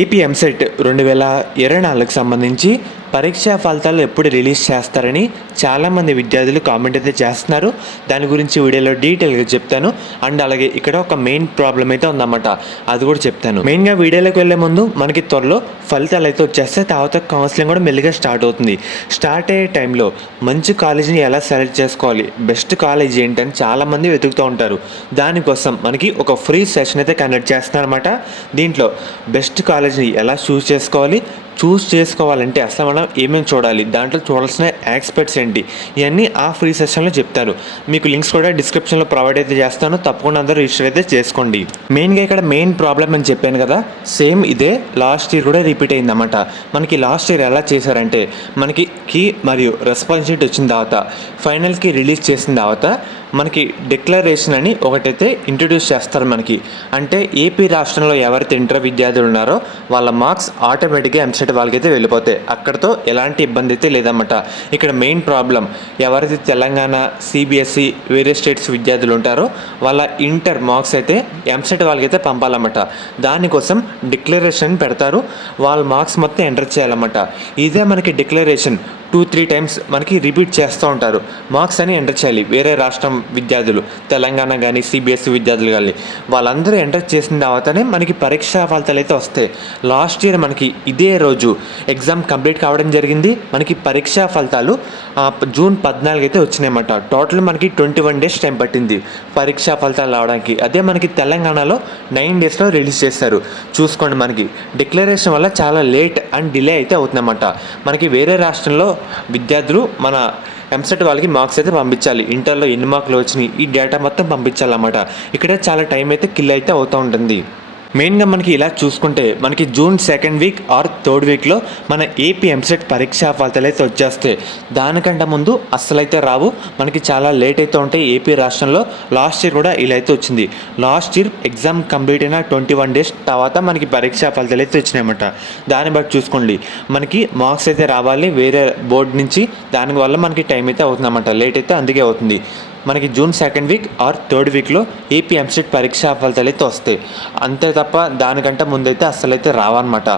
AP EAMCET 2024కి సంబంధించి పరీక్షా ఫలితాలు ఎప్పుడు రిలీజ్ చేస్తారని చాలామంది విద్యార్థులు కామెంట్ అయితే చేస్తున్నారు. దాని గురించి వీడియోలో డీటెయిల్గా చెప్తాను. అండ్ అలాగే ఇక్కడ ఒక మెయిన్ ప్రాబ్లం అయితే ఉందన్నమాట, అది కూడా చెప్తాను. మెయిన్గా వీడియోలోకి వెళ్ళే ముందు మనకి త్వరలో ఫలితాలు అయితే వచ్చేస్తే తర్వాత కౌన్సిలింగ్ కూడా మెల్లిగా స్టార్ట్ అవుతుంది. స్టార్ట్ అయ్యే టైంలో మంచి కాలేజీని ఎలా సెలెక్ట్ చేసుకోవాలి, బెస్ట్ కాలేజ్ ఏంటని చాలామంది వెతుకుతూ ఉంటారు. దానికోసం మనకి ఒక ఫ్రీ సెషన్ అయితే కండక్ట్ చేస్తున్నారన్నమాట. దీంట్లో బెస్ట్ కాలేజీని ఎలా చూస్ చేసుకోవాలంటే అసలు మనం ఏమేమి చూడాలి, దాంట్లో చూడాల్సిన ఎక్స్పర్ట్స్ ఏంటి, ఇవన్నీ ఆ ఫ్రీ సెషన్లో చెప్తారు. మీకు లింక్స్ కూడా డిస్క్రిప్షన్లో ప్రొవైడ్ అయితే చేస్తాను, తప్పకుండా అందరూ రిజిస్టర్ అయితే చేసుకోండి. మెయిన్గా ఇక్కడ మెయిన్ ప్రాబ్లం అని చెప్పాను కదా, సేమ్ ఇదే లాస్ట్ ఇయర్ కూడా రిపీట్ అయిందన్నమాట. మనకి లాస్ట్ ఇయర్ ఎలా చేశారంటే, మనకి కీ మరియు రెస్పాన్సిబిలిటీ వచ్చిన తర్వాత ఫైనల్కి రిలీజ్ చేసిన తర్వాత మనకి డిక్లరేషన్ అని ఒకటైతే ఇంట్రడ్యూస్ చేస్తారు మనకి. అంటే ఏపీ రాష్ట్రంలో ఎవరైతే ఇంటర్ విద్యార్థులు ఉన్నారో వాళ్ళ మార్క్స్ ఆటోమేటిక్గా ఎంసెట్ వాళ్ళకైతే వెళ్ళిపోతాయి. అక్కడతో ఎలాంటి ఇబ్బంది అయితే లేదన్నమాట. ఇక్కడ మెయిన్ ప్రాబ్లం ఎవరైతే తెలంగాణ, సిబిఎస్ఈ, వేరే స్టేట్స్ విద్యార్థులు ఉంటారో వాళ్ళ ఇంటర్ మార్క్స్ అయితే ఎంసెట్ వాళ్ళకైతే పంపాలన్నమాట. దానికోసం డిక్లరేషన్ పెడతారు, వాళ్ళ మార్క్స్ మొత్తం ఎంటర్ చేయాలన్నమాట. ఇదే మనకి డిక్లరేషన్ 2-3 టైమ్స్ మనకి రిపీట్ చేస్తూ ఉంటారు. మార్క్స్ అని ఎంటర్ చేయాలి. వేరే రాష్ట్రం విద్యార్థులు, తెలంగాణ కానీ సిబిఎస్ఈ విద్యార్థులు కానీ వాళ్ళందరూ ఎంటర్ చేసిన తర్వాతనే మనకి పరీక్షా ఫలితాలు అయితే వస్తాయి. లాస్ట్ ఇయర్ మనకి ఇదే రోజు ఎగ్జామ్ కంప్లీట్ కావడం జరిగింది. మనకి పరీక్షా ఫలితాలు జూన్ 14 అయితే వచ్చినాయన్నమాట. టోటల్ మనకి 21 డేస్ టైం పట్టింది పరీక్షా ఫలితాలు రావడానికి. అదే మనకి తెలంగాణలో 9 డేస్లో రిలీజ్ చేశారు. చూసుకోండి, మనకి డిక్లరేషన్ వల్ల చాలా లేట్ అండ్ డిలే అయితే అవుతుందన్నమాట. మనకి వేరే రాష్ట్రంలో విద్యార్థులు మన ఎంసెట్ వాళ్ళకి మార్క్స్ అయితే పంపించాలి. ఇంటర్లో ఎన్ని మార్కులు వచ్చినాయి ఈ డేటా మొత్తం పంపించాలన్నమాట. ఇక్కడ చాలా టైం అయితే కిల్ అయితే అవుతూ ఉంటుంది. మెయిన్గా మనకి ఇలా చూసుకుంటే మనకి June 2nd week or 3rd వీక్లో మన ఏపీ ఎంసెట్ పరీక్షా ఫలితాలు అయితే వచ్చేస్తాయి. దానికంటే ముందు అస్సలైతే రావు, మనకి చాలా లేట్ అయితే ఉంటాయి. ఏపీ రాష్ట్రంలో లాస్ట్ ఇయర్ కూడా ఇలా అయితే వచ్చింది. లాస్ట్ ఇయర్ ఎగ్జామ్ కంప్లీట్ అయిన 21 డేస్ తర్వాత మనకి పరీక్షా ఫలితాలు అయితే వచ్చినాయన్నమాట. దాన్ని బట్టి చూసుకోండి, మనకి మార్క్స్ అయితే రావాలి వేరే బోర్డు నుంచి. దానివల్ల మనకి టైం అయితే అవుతుందన్నమాట, లేట్ అయితే అందుకే అవుతుంది. మనకి June 2nd week or 3rd వీక్లో ఏపీ ఎంసెట్ పరీక్షా ఫలితాలు అయితే వస్తాయి. అంతే తప్ప దానికంటే ముందైతే అస్సలైతే రావన్నమాట.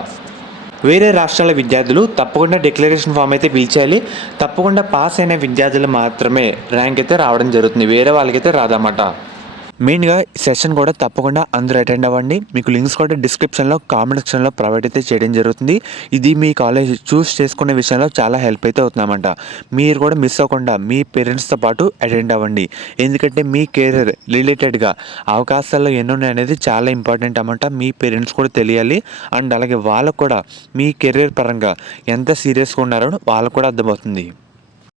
వేరే రాష్ట్రాల విద్యార్థులు తప్పకుండా డిక్లరేషన్ ఫామ్ అయితే ఫిల్ చేయాలి. తప్పకుండా పాస్ అయిన విద్యార్థులు మాత్రమే ర్యాంక్ అయితే రావడం జరుగుతుంది, వేరే వాళ్ళకైతే రాదన్నమాట. మెయిన్గా సెషన్ కూడా తప్పకుండా అందరూ అటెండ్ అవ్వండి. మీకు లింక్స్ కూడా డిస్క్రిప్షన్లో, కామెంట్ సెక్షన్లో ప్రొవైడ్ అయితే చేయడం జరుగుతుంది. ఇది మీ కాలేజ్ చూస్ చేసుకునే విషయంలో చాలా హెల్ప్ అయితే అవుతుందన్నమాట. మీరు కూడా మిస్ అవ్వకుండా మీ పేరెంట్స్తో పాటు అటెండ్ అవ్వండి. ఎందుకంటే మీ కెరీర్ రిలేటెడ్గా అవకాశాలు ఎన్నున్నాయి అనేది చాలా ఇంపార్టెంట్ అన్నమాట. మీ పేరెంట్స్ కూడా తెలియాలి. అండ్ అలాగే వాళ్ళకు కూడా మీ కెరీర్ పరంగా ఎంత సీరియస్గా ఉన్నారో వాళ్ళకు కూడా అర్థమవుతుంది.